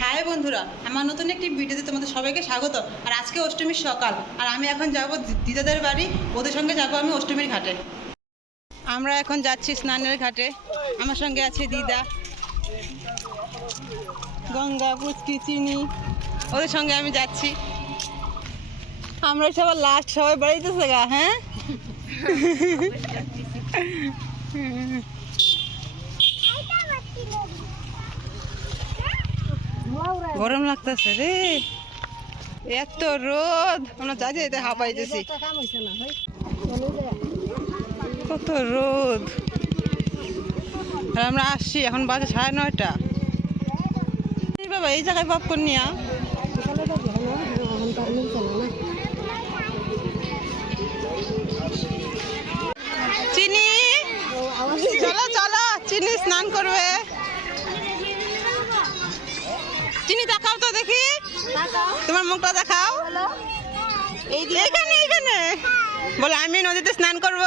হ্যাঁ বন্ধুরা, আমার নতুন একটি ভিডিওতে তোমাদের সবাইকে স্বাগত। আর আজকে অষ্টমীর সকাল, আর আমি এখন যাব দিদাদের বাড়ি। ওদের সঙ্গে যাব আমি অষ্টমীর ঘাটে। আমরা এখন যাচ্ছি স্নানের ঘাটে। আমার সঙ্গে আছে দিদা, গঙ্গা, পুচকি, চিনি। ওদের সঙ্গে আমি যাচ্ছি। আমরা সবার লাস্ট সবাই বাড়িতেছে গা। হ্যাঁ গরম লাগতেছে রে, এত রোদ। আমরা যাচ্ছি এতে হাঁপাইতেছি, কত রোদ। আর আমরা আসছি এখন বাজে 9:30। বাবা এই জায়গায় পপকর্ন নিয়া চিনি, চলো চলো, চিনি স্নান করবে। চিনি দেখাও তো দেখি, তোমার মুখটা দেখাও। এখানে এখানে বলে আমি নদীতে স্নান করব,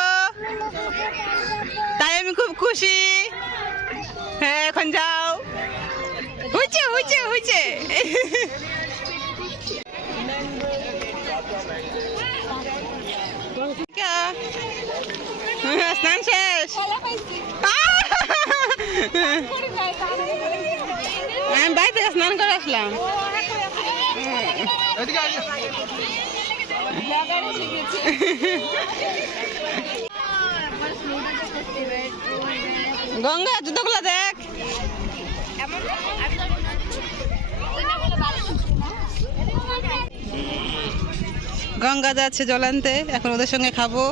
তাই আমি খুব খুশি। হ্যাঁ এখন যাও। হইছে হইছে হইছে। স্নান শেষ। আমি বাড়ি থেকে স্নান করে আসলাম। গঙ্গা জুতোগুলো দেখ। গঙ্গা যাচ্ছে জল আনতে, এখন ওদের সঙ্গে খাবো।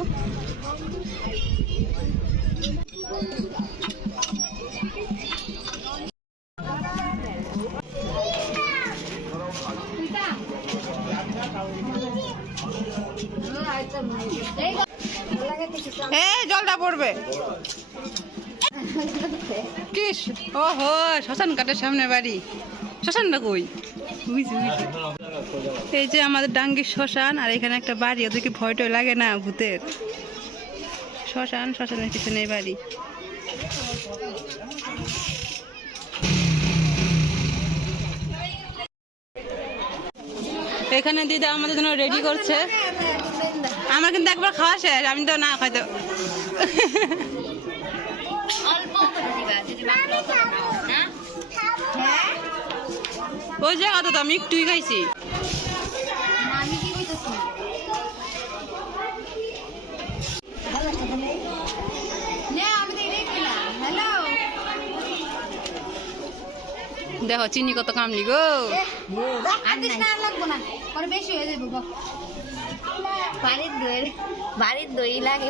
এই জলটা পড়বে। কিস ওহো, শ্মশান ঘাটের সামনে বাড়ি। শ্মশানটা কই? এই যে আমাদের ডাঙ্গির শ্মশান, আর এখানে একটা বাড়ি। ওদের কি ভয় টয় লাগে না ভূতের? শ্মশান, শ্মশানের পিছনে বাড়ি। এখানে দিদা আমাদের জন্য রেডি করছে। আমার কিন্তু একবার খাওয়া শেষ, আমি তো না খাইতো। ওই জায়গা তো আমি একটুই খাইছি। দেখো চিনি কত কামলি গো। বাড়ির দই লাগে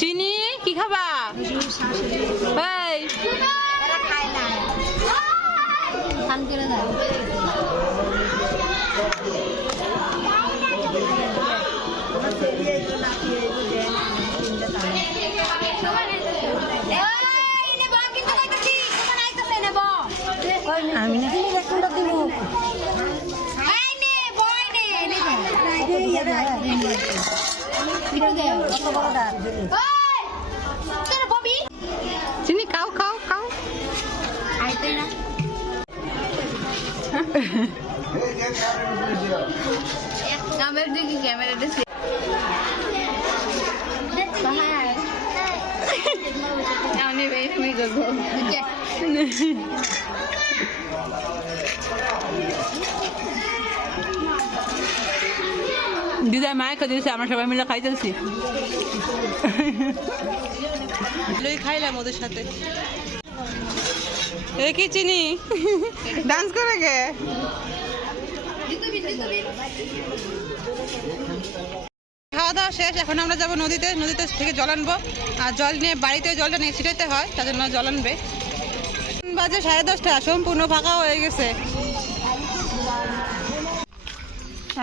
চিনি কি খাবা? খায় না খান করে দেয়। আমি না চিনি খাও খাও খাও। ক্যামেরাটা দিদা মায়ের খাই দিয়েছে, আমরা সবাই মিলে খাইতেছি। খাইলাম ওদের সাথে। এ কি চিনি ডান্স করে গে। খাওয়া দাওয়া শেষ, এখন আমরা যাবো নদীতে। নদীতে থেকে জল আনবো, আর জল নিয়ে বাড়িতে জলটা নিয়ে ছিটাইতে হয়, তার জন্য জল আনবে। বাজে 10:30, সম্পূর্ণ ফাঁকা হয়ে গেছে।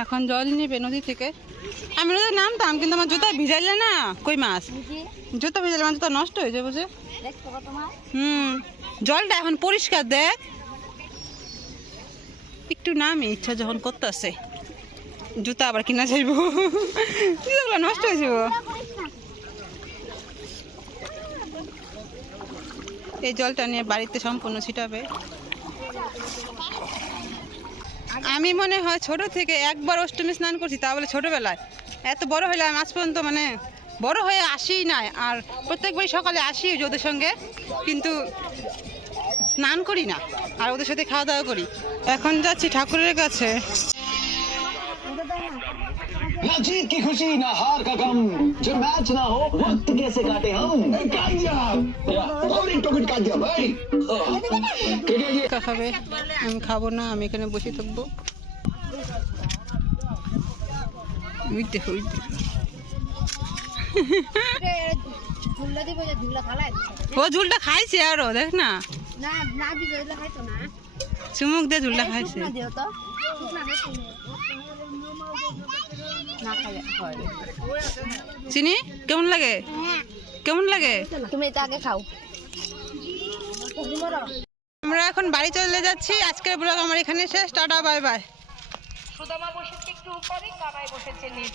এখন জল নিবে নদী থেকে। আমি নদীতে নামতাম, কিন্তু আমার জুতা ভিজাইলে না কই মাছ। জুতা ভিজাইলে আমার জুতা নষ্ট হয়ে যাবে বুঝে। জলটা এখন পরিষ্কার দেখ। একটু নামি ইচ্ছা যখন করতেছে। জুতা আবার কিনা যাইব, জুতাগুলো নষ্ট হয়ে যাব। এই জলটা নিয়ে বাড়িতে সম্পূর্ণ ছিটাবে। আমি মনে হয় ছোট থেকে একবার অষ্টমী স্নান করছি, তা বলে ছোটবেলায়। এত বড় হইলে আমি আজ পর্যন্ত মানে বড় হয়ে আসিই নাই। আর প্রত্যেকবারই সকালে আসি ওদের সঙ্গে, কিন্তু স্নান করি না, আর ওদের সাথে খাওয়া দাওয়া করি। এখন যাচ্ছি ঠাকুরের কাছে। ना जीत की खुशी ना हार का गम, जब मैच ना हो वक्त कैसे काटे हम। काट दिया और एक टोकन काट दिया भाई। খাবে, আমি খাবো না, আমি এখানে বসে থাকবো। ও ঝুলটা খাইছে আরো, দেখ না, চুমুক দিয়ে ঝুলটা খাইছে। চিনি কেমন লাগে? কেমন লাগে? তুমি এটা আগে খাও। আমরা এখন বাড়ি চলে যাচ্ছি। আজকের ব্লগ আমার এখানে শেষ। Tata, bye bye.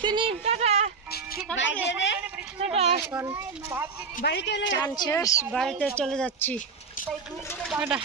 চিনি টাটা। চান শেষ, বাড়িতে চলে যাচ্ছি। টাটা।